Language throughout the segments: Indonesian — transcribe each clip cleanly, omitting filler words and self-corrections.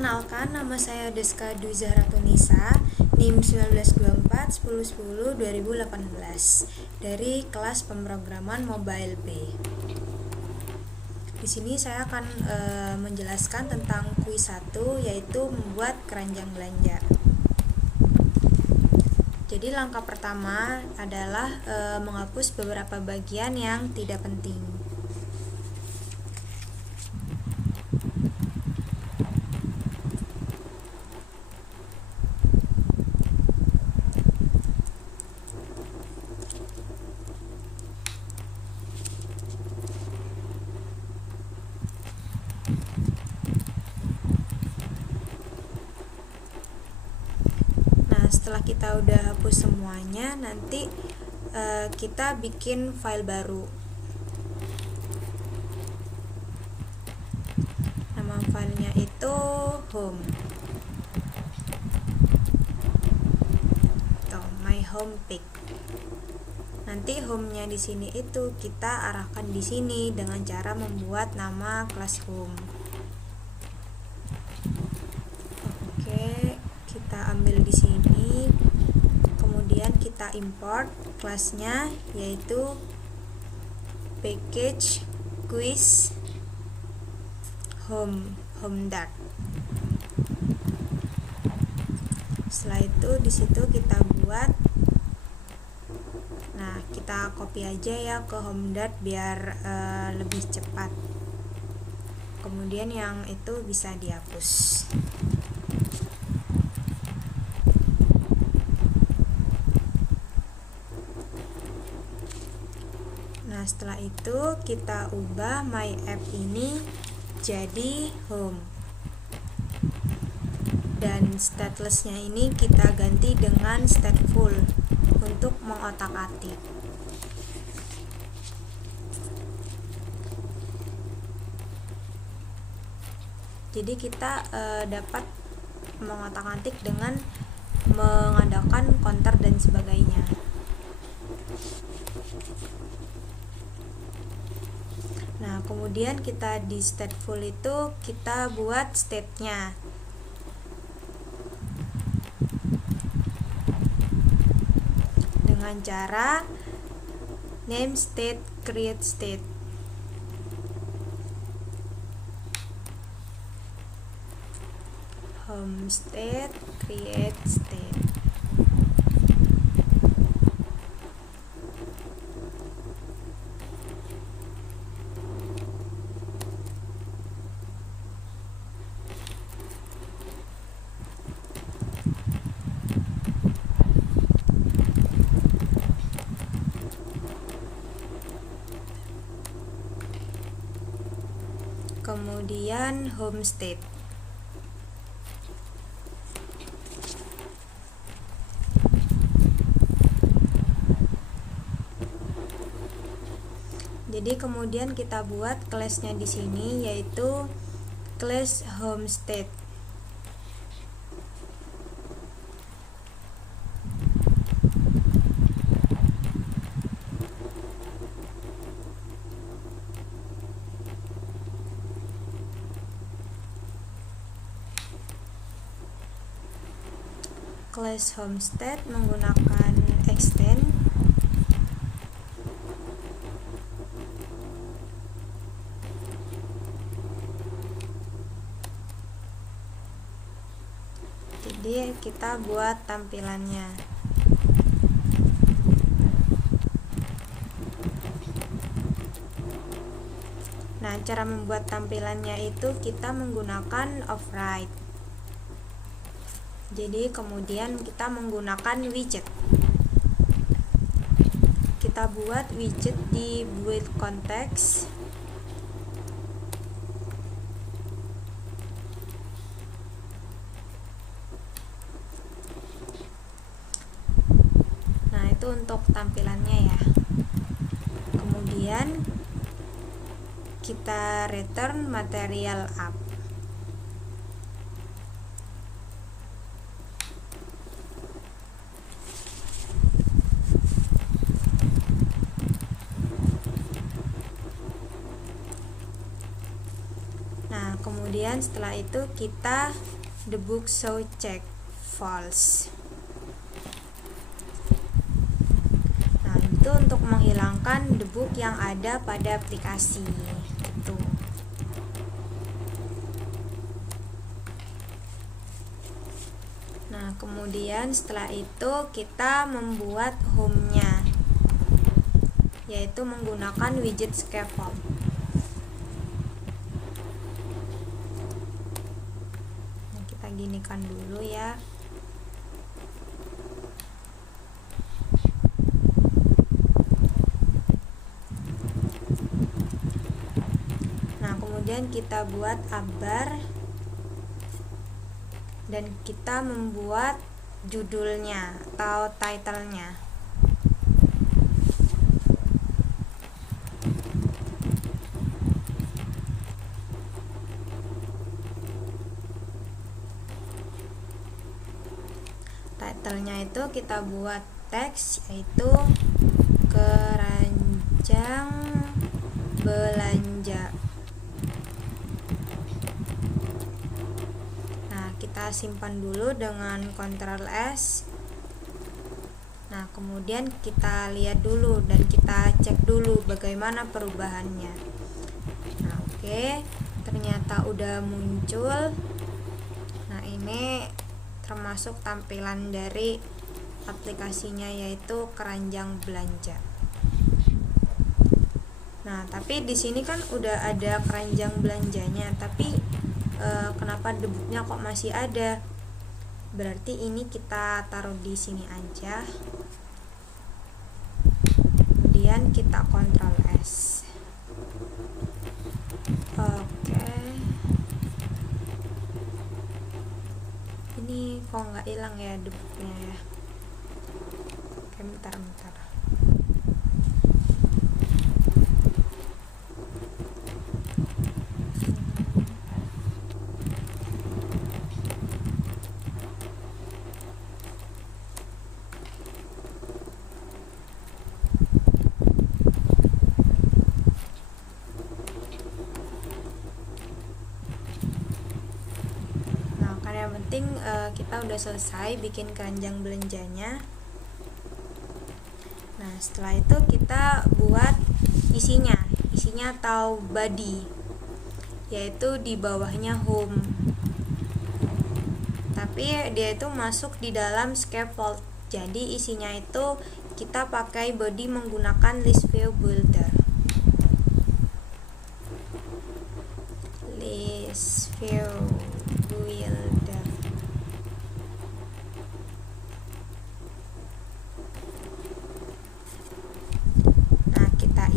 Perkenalkan, nama saya Deska Dwi Zahratunisa, NIM 1924 1010 2018 dari kelas pemrograman Mobile B. Di sini saya akan menjelaskan tentang kuis 1, yaitu membuat keranjang belanja. Jadi langkah pertama adalah menghapus beberapa bagian yang tidak penting. Setelah kita udah hapus semuanya, nanti kita bikin file baru. Nama filenya itu home atau my home pic. Nanti home-nya di sini itu kita arahkan di sini dengan cara membuat nama kelas home. Oke, kita ambil di sini, kemudian kita import kelasnya, yaitu package quiz home.dart. Setelah itu di situ kita buat, kita copy aja ya ke home.dart biar lebih cepat. Kemudian yang itu bisa dihapus. Setelah itu kita ubah my app ini jadi home, dan statelessnya ini kita ganti dengan stateful untuk mengotak-atik. Jadi kita dapat mengotak-atik dengan mengadakan counter dan sebagainya. Kemudian kita di stateful itu kita buat state-nya. Dengan cara name state create state. Home state create state. Kemudian home state. Jadi kemudian kita buat kelasnya di sini, yaitu class home state. Class homestead menggunakan extend. Jadi kita buat tampilannya. Cara membuat tampilannya itu kita menggunakan override. Jadi kemudian kita menggunakan widget. Kita buat widget di build context. Itu untuk tampilannya ya. Kemudian kita return material up. kemudian setelah itu kita debug show check false. Nah, itu untuk menghilangkan debug yang ada pada aplikasi gitu. Nah, kemudian setelah itu kita membuat home-nya, yaitu menggunakan widget scaffold. Nah, kita ginikan dulu ya. Nah, kemudian kita buat bar dan kita membuat judulnya atau title-nya. Title-nya itu kita buat teks, yaitu keranjang belanja. Kita simpan dulu dengan Ctrl S. Nah, kemudian kita lihat dulu dan kita cek dulu bagaimana perubahannya. Nah, oke, ternyata udah muncul. Nah, ini termasuk tampilan dari aplikasinya, yaitu keranjang belanja. Nah, tapi di sini kan udah ada keranjang belanjanya, tapi kenapa debugnya kok masih ada? Berarti ini kita taruh di sini aja. Kemudian kita Ctrl S. Oke. Ini kok nggak hilang ya debugnya ya? Oke, bentar. Yang penting kita udah selesai bikin keranjang belanjanya. Nah, setelah itu kita buat isinya atau body, yaitu di bawahnya home, tapi dia itu masuk di dalam scaffold. Jadi isinya itu kita pakai body menggunakan list view builder.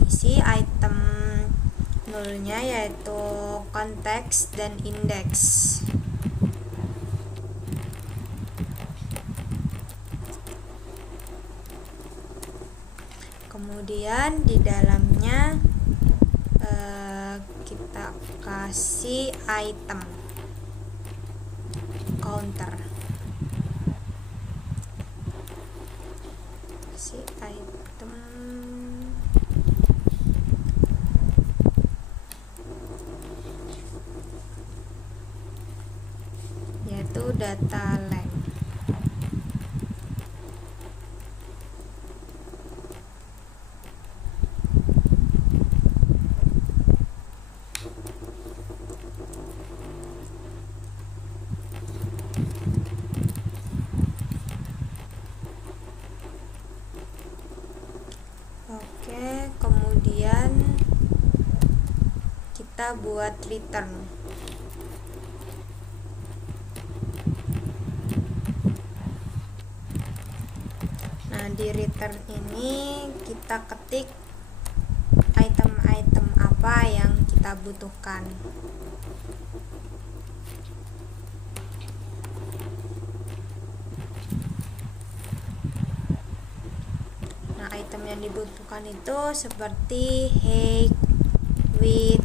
Isi item nulnya, yaitu konteks dan indeks. Kemudian di dalamnya kita kasih item counter, kasih item yaitu data length. Oke, kemudian kita buat return. Nah, di return ini kita ketik item-item apa yang kita butuhkan. Nah, item yang dibutuhkan itu seperti height, width.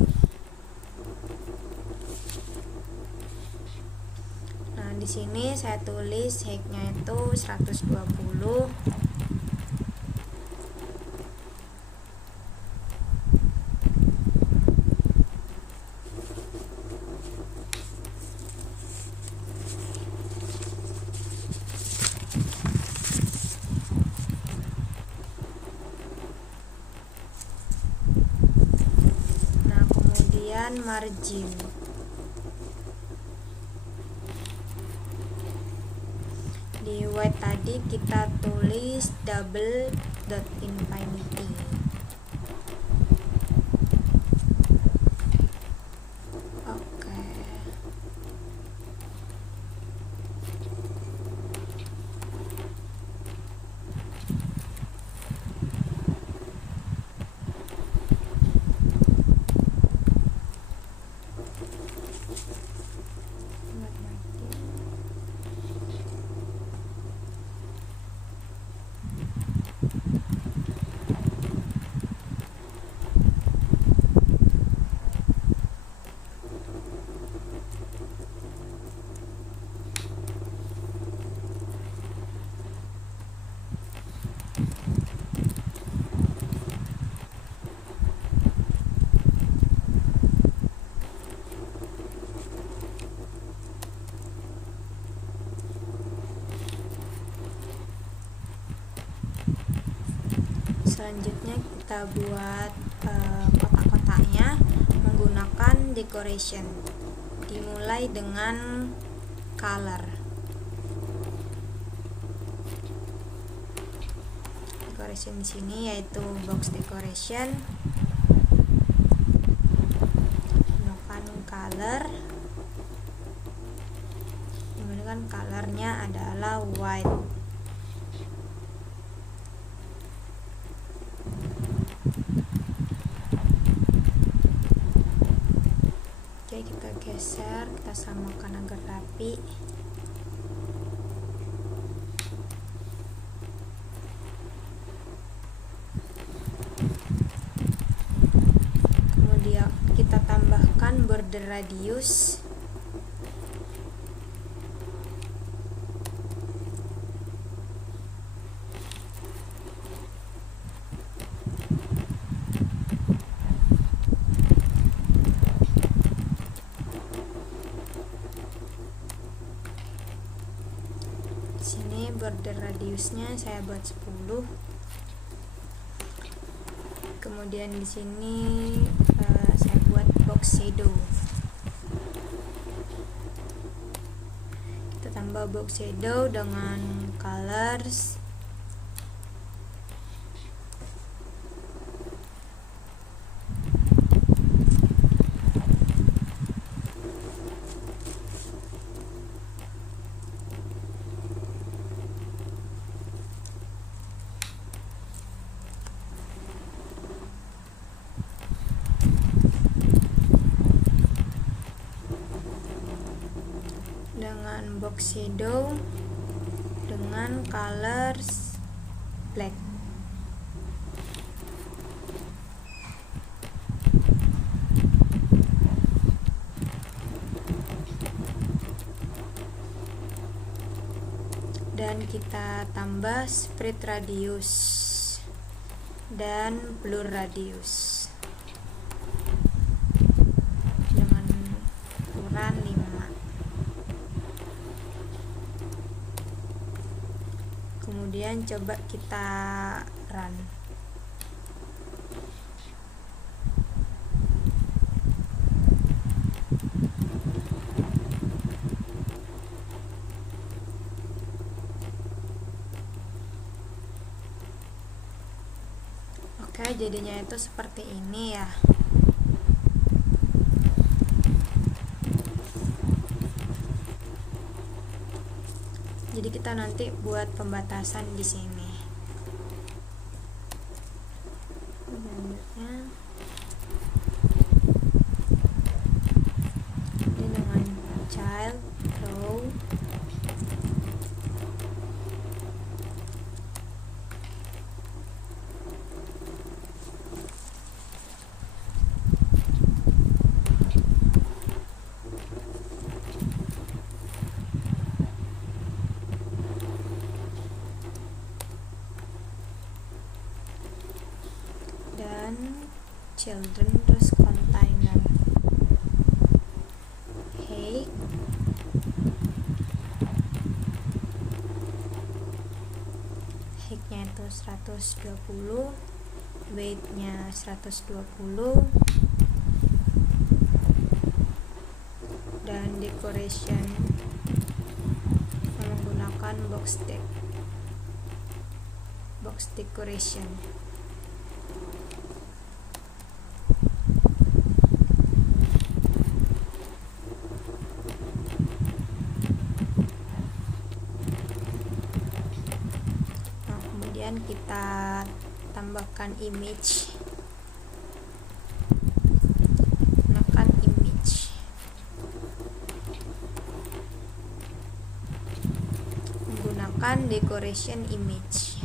Nah, di sini saya tulis height-nya itu 120. margin. Di white tadi kita tulis double dot infinity. Oke. Selanjutnya kita buat kotak-kotaknya menggunakan decoration. Dimulai dengan color. Decoration di sini yaitu box decoration. Gunakan color. Kemudian colornya adalah white. Kita geser, kita samakan agar rapi. Kemudian kita tambahkan border radius. Sini border radiusnya saya buat 10. Kemudian di sini saya buat box shadow. Kita tambah box shadow dengan colors. Dengan box shadow dengan colors black. Dan kita tambah spread radius dan blur radius dengan ukuran 5. Kemudian coba kita run. Oke, jadinya itu seperti ini ya. Jadi kita nanti buat pembatasan di sini. Selanjutnya ini dengan child row. Children terus container height height-nya itu 120, weight-nya 120, decoration menggunakan box decoration. Nah, kemudian kita tambahkan image. Menggunakan decoration image.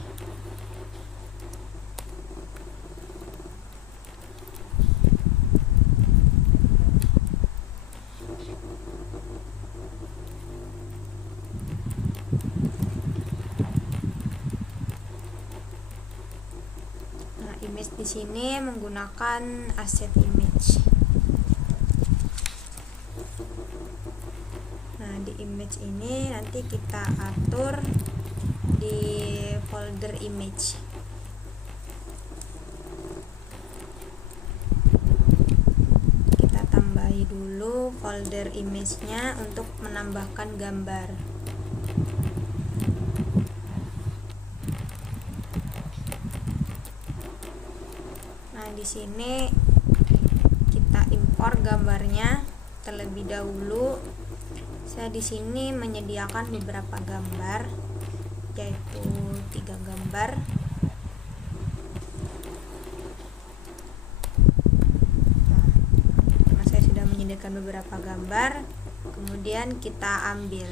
Nah, image di sini menggunakan asset image. Nah, di image ini nanti kita atur di folder image. Kita tambahi dulu folder image-nya untuk menambahkan gambar. Nah, di sini kita impor gambarnya terlebih dahulu. Saya di sini menyediakan beberapa gambar, yaitu 3 gambar. Nah, karena saya sudah menyediakan beberapa gambar, kemudian kita ambil.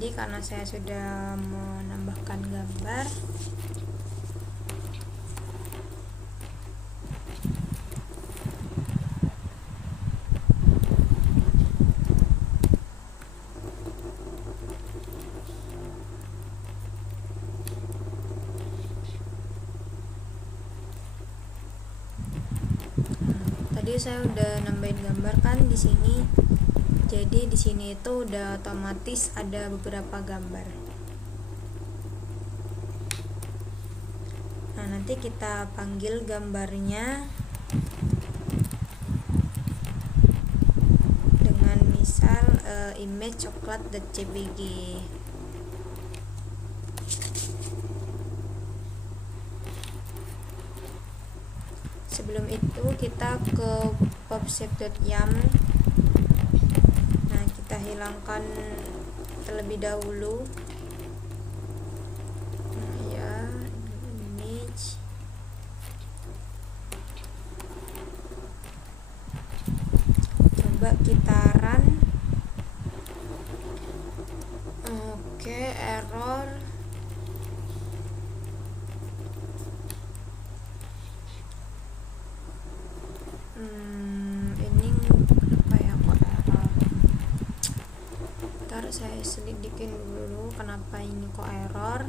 Jadi karena saya sudah menambahkan gambar, tadi saya udah nambahin gambar kan di sini. Jadi di sini itu udah otomatis ada beberapa gambar. Nah, nanti kita panggil gambarnya dengan misal image coklat.jpg. Sebelum itu kita ke popshape.yam. Nah, kita hilangkan terlebih dahulu. Nah, ya, image. Coba kita run. Oke, error. Ini kenapa ya kok error? Ntar saya selidikin dulu kenapa ini kok error.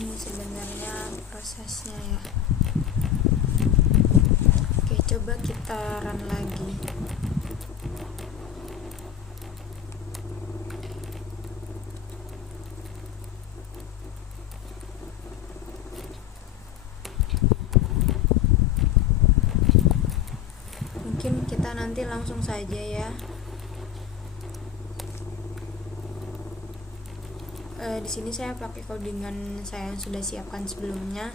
Ini sebenarnya prosesnya ya. Oke, coba kita run lagi. Mungkin kita nanti langsung saja ya. Di sini saya pakai codingan saya yang sudah siapkan sebelumnya.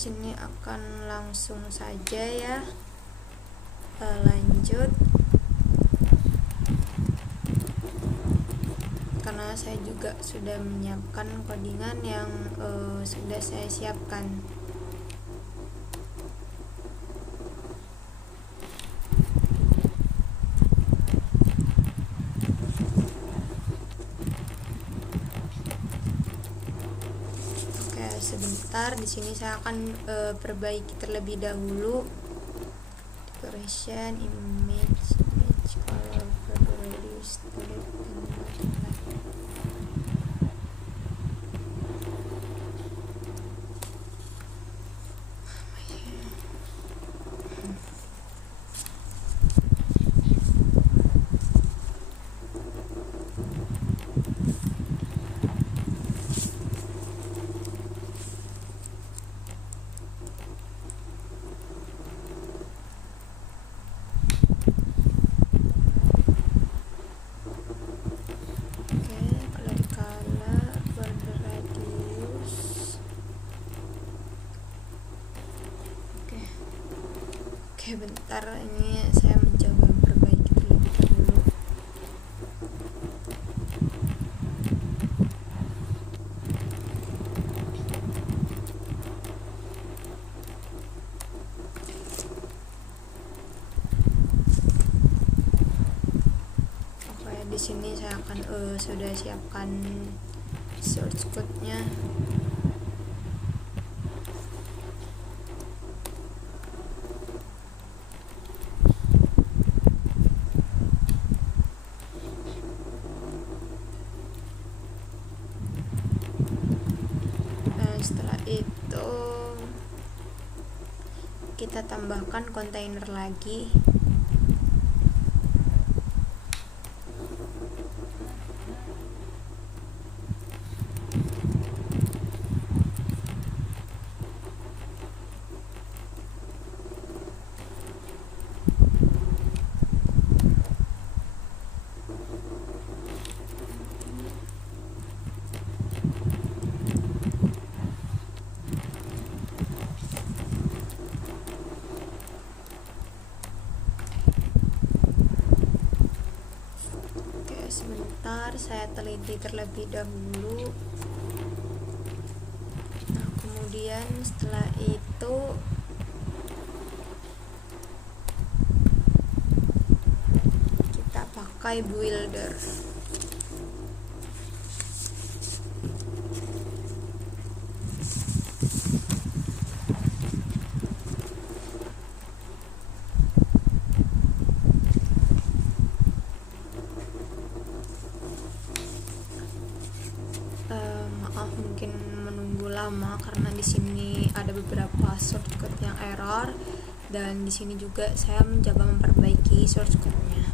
sini akan langsung saja ya lanjut, karena saya juga sudah menyiapkan codingan yang sudah saya siapkan. Oke, sebentar, di sini saya akan perbaiki terlebih dahulu. Decoration, image color, border radius, delete, and highlight. Oke, bentar, ini saya mencoba memperbaiki terlebih dahulu. Oke, di sini saya akan sudah siapkan source code-nya. Setelah itu kita tambahkan kontainer lagi. Sebentar, saya teliti terlebih dahulu. Nah, kemudian setelah itu kita pakai builder. Maaf mungkin menunggu lama karena di sini ada beberapa shortcut yang error, dan di sini juga saya mencoba memperbaiki shortcutnya.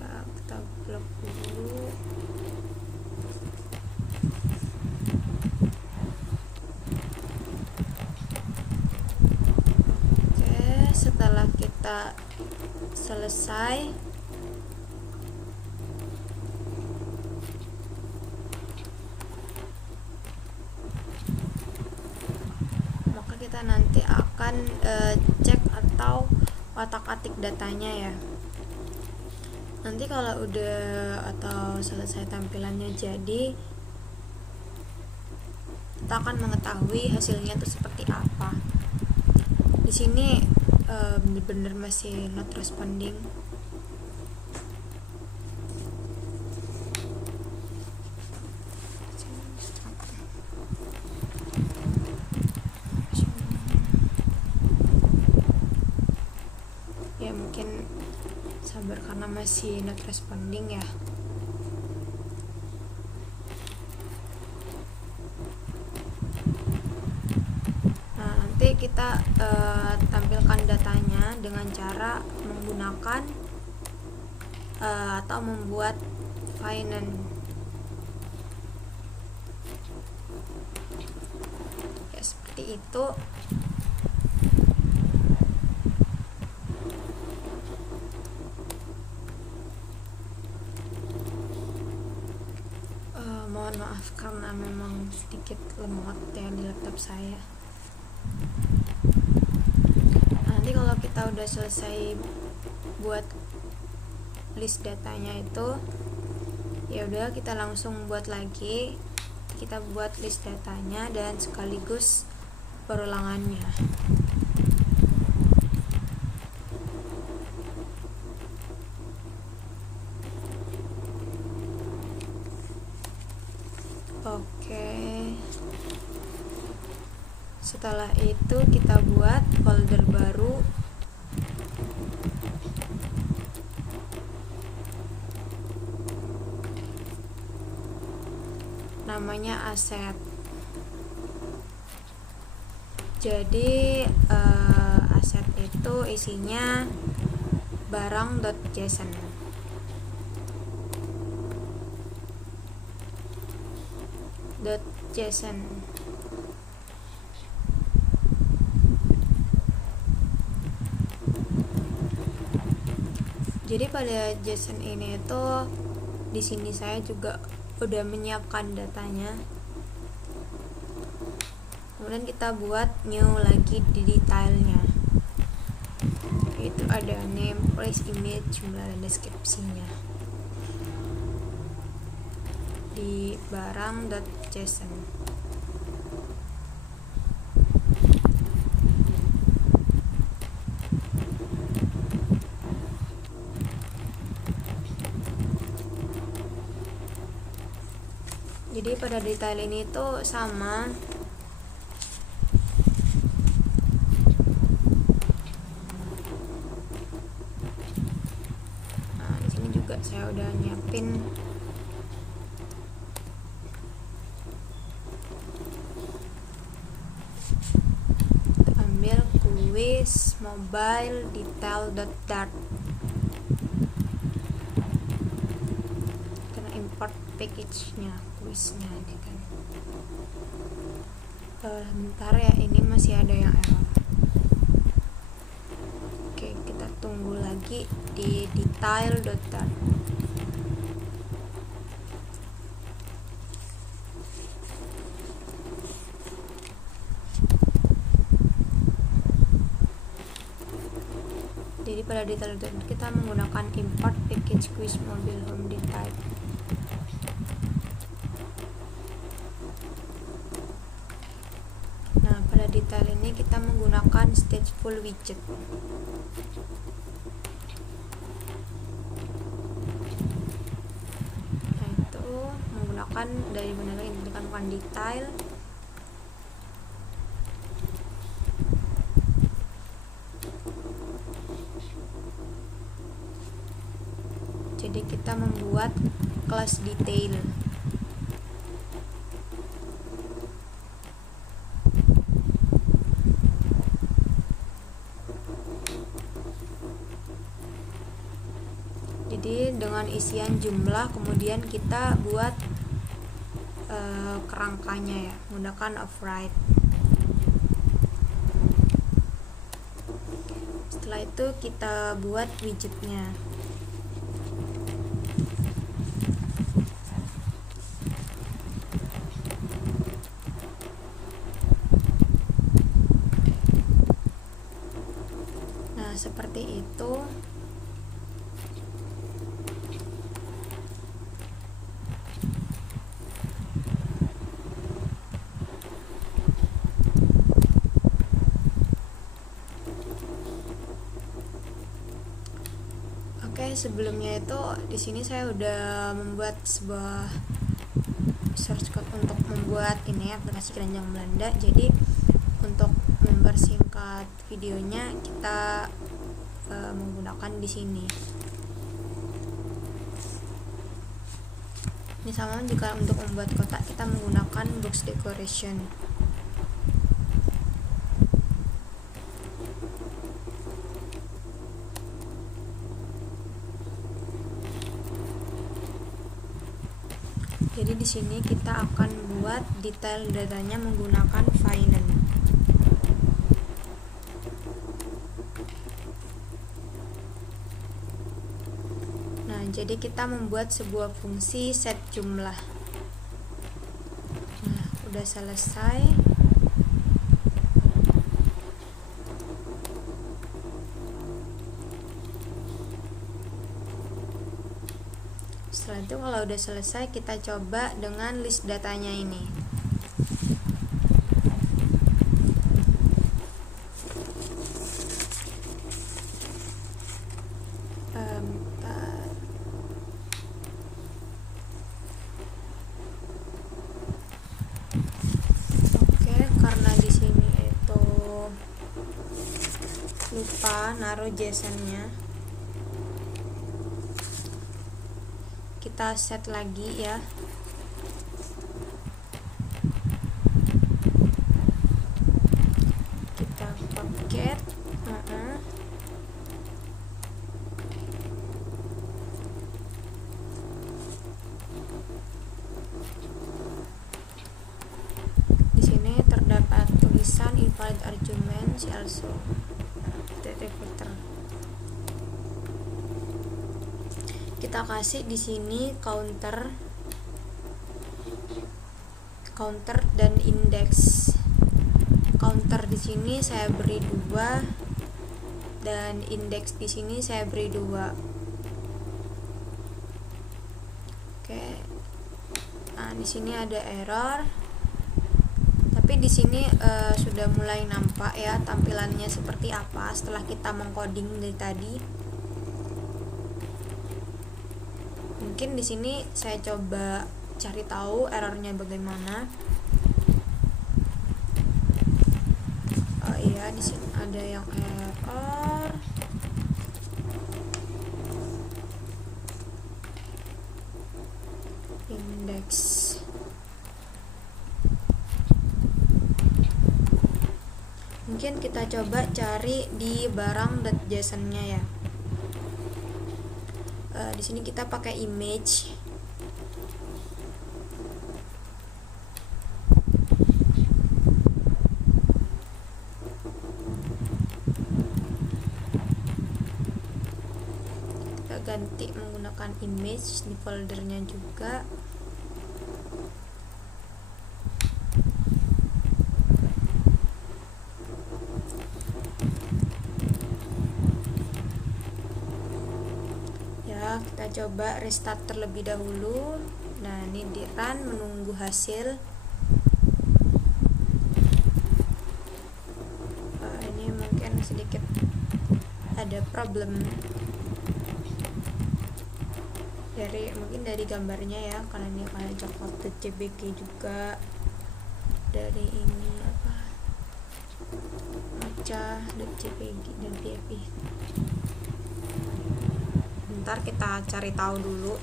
Ya, kita blok dulu. Oke, setelah kita selesai, kita nanti akan cek atau otak-atik datanya ya. Nanti kalau udah atau selesai tampilannya jadi, kita akan mengetahui hasilnya itu seperti apa. Di sini bener-bener masih not responding. Ya mungkin sabar karena masih not responding ya. Nah, nanti kita tampilkan datanya dengan cara menggunakan atau membuat finance. Ya seperti itu. Mohon maaf karena memang sedikit lemot ya di laptop saya. Nanti kalau kita udah selesai buat list datanya itu, ya udah kita langsung buat lagi. Kita buat list datanya dan sekaligus perulangannya. Oke. Setelah itu kita buat folder baru. Namanya aset. Jadi aset itu isinya barang.json. .json. Jadi pada JSON ini itu di sini saya juga udah menyiapkan datanya. Kemudian kita buat new lagi di detailnya. Itu ada name, place, image, jumlah dan deskripsinya di barang.json. Jadi pada detail ini tuh sama. Nah, di sini juga saya udah nyiapin quiz mobile detail.dart karena import package-nya quiznya ini kan. Bentar ya, ini masih ada yang error. Oke, kita tunggu lagi di detail.dart. Jadi pada detail kita menggunakan import package quiz mobile home detail. Nah, pada detail ini kita menggunakan stateful widget. Nah, itu menggunakan dari mana ini bukan detail. Jadi kita membuat kelas detail. Jadi dengan isian jumlah, kemudian kita buat kerangkanya ya, menggunakan override. Setelah itu kita buat widgetnya. Seperti itu. Oke, sebelumnya itu di sini saya udah membuat sebuah source code untuk membuat ini aplikasi keranjang Belanda. Jadi untuk mempersingkat videonya kita menggunakan di sini. Ini sama juga untuk membuat kotak kita menggunakan box decoration. Jadi di sini kita akan buat detail datanya menggunakan finance. Jadi kita membuat sebuah fungsi set jumlah. udah selesai. Setelah itu kalau udah selesai, kita coba dengan list datanya ini. Oke, karena di sini itu lupa naruh JSON-nya, kita set lagi ya. Kita forget. Di sini terdapat tulisan invalid argument also repeater. Kita kasih di sini counter dan index. Counter di sini saya beri 2 dan indeks di sini saya beri 2. Oke. Nah, di sini ada error. Tapi di sini sudah mulai nampak ya tampilannya seperti apa setelah kita mengcoding dari tadi. Mungkin di sini saya coba cari tahu errornya bagaimana. Oh iya, di sini ada yang error. Indeks. Mungkin kita coba cari di barang.json-nya ya. Di sini kita pakai image. Kita ganti menggunakan image di foldernya juga. Kita coba restart terlebih dahulu. Nah, ini di run menunggu hasil. Ini mungkin sedikit ada problem mungkin dari gambarnya ya, karena ini kayak coklat.jpg juga, dari ini matcha.jpg dan pfp. Bentar, kita cari tahu dulu.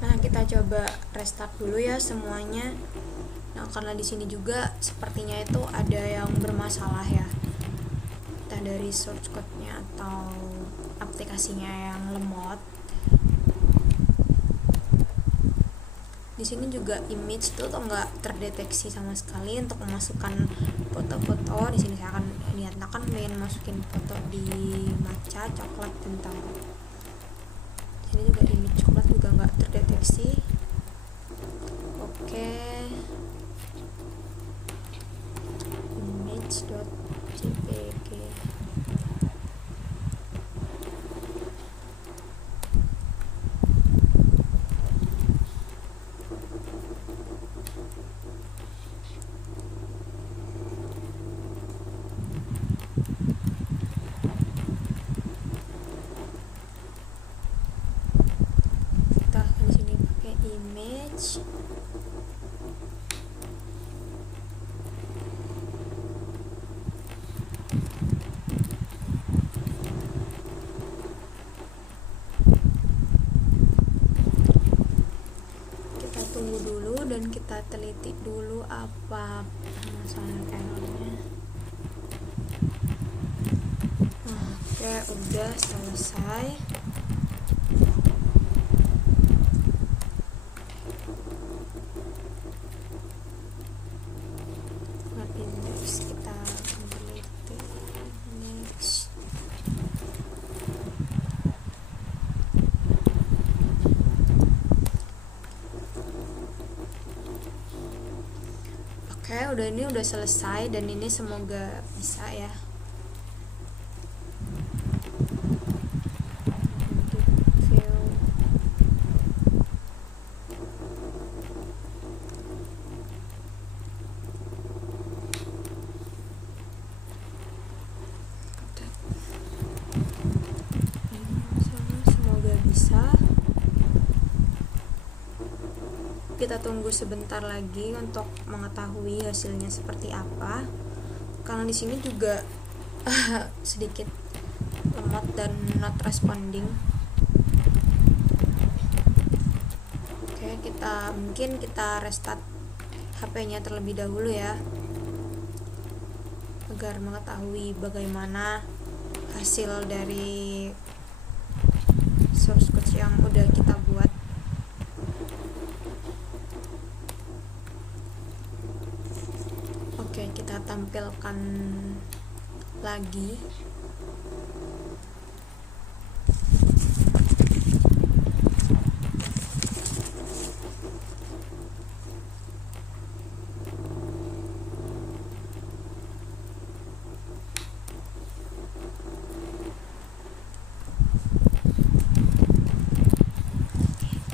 Nah, kita coba restart dulu ya semuanya. Nah, karena di sini juga sepertinya itu ada yang bermasalah ya, entah dari source code-nya atau aplikasinya yang lemot. Di sini juga image itu nggak terdeteksi sama sekali untuk memasukkan foto-foto. Di sini saya akan nyatakan pengen masukin foto di matcha coklat tentang. Di sini juga image coklat juga nggak terdeteksi. Oke. Image.jpg. Kita di sini pakai image. Tunggu dulu dan kita teliti dulu apa masalah errornya. Oke, udah selesai. ini udah selesai, dan ini semoga bisa ya. Semoga bisa. Kita tunggu sebentar lagi untuk mengetahui hasilnya seperti apa, karena di sini juga sedikit lemot dan not responding. Oke, mungkin kita restart HP-nya terlebih dahulu ya, agar mengetahui bagaimana hasil dari source code yang udah kita buat. Oke, kita tampilkan lagi.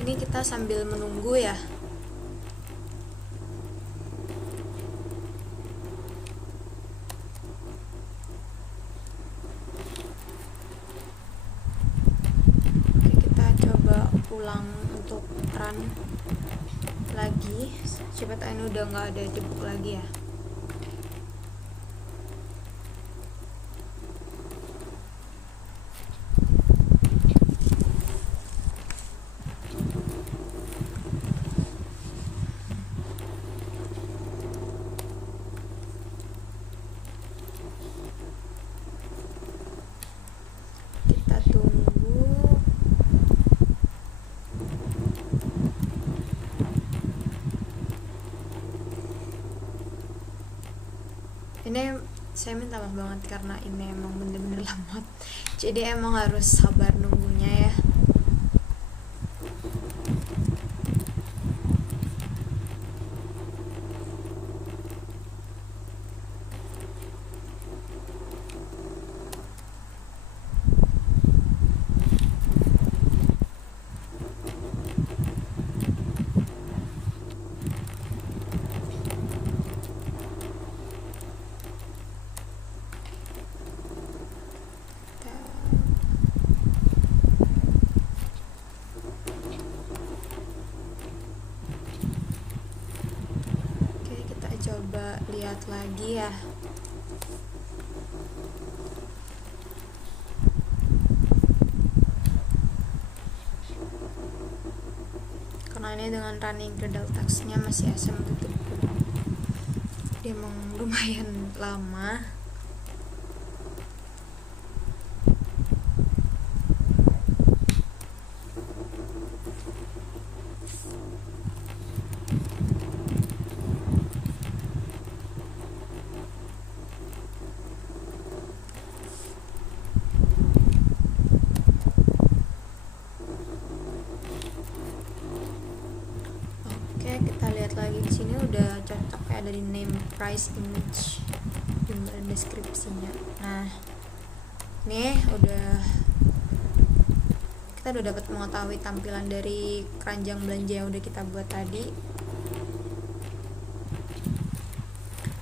Ini kita sambil menunggu ya. Ulang untuk run lagi, siapa tahu ini udah nggak ada debug lagi ya. Kita tunggu. Ini saya minta maaf banget karena ini emang bener-bener lambat, jadi emang harus sabar nunggunya ya. Coba lihat lagi ya. Karena ini dengan running Gradle text-nya masih SM-. Dia emang lumayan lama. Kita lihat lagi di sini udah cocok ya, dari name, price, image, dan deskripsinya. Nah, nih kita udah dapat mengetahui tampilan dari keranjang belanja yang udah kita buat tadi.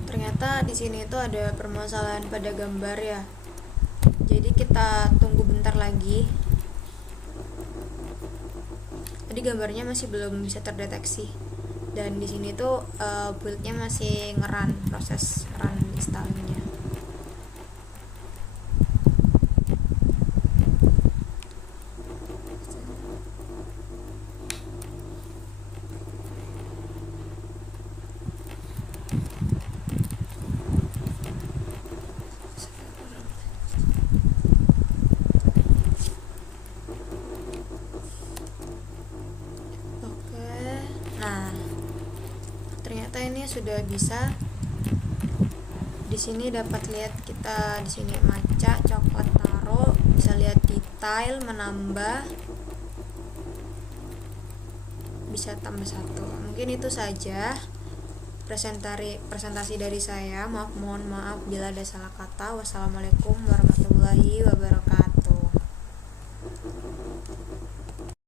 Ternyata di sini itu ada permasalahan pada gambar ya. Jadi kita tunggu bentar lagi. Tadi gambarnya masih belum bisa terdeteksi. Dan di sini tuh buildnya masih proses run installingnya. Ternyata ini sudah bisa. Di sini dapat lihat, kita di sini maca coklat taro, bisa lihat detail, menambah, bisa tambah 1. Mungkin itu saja. presentasi dari saya. Mohon maaf bila ada salah kata. Wassalamualaikum warahmatullahi wabarakatuh.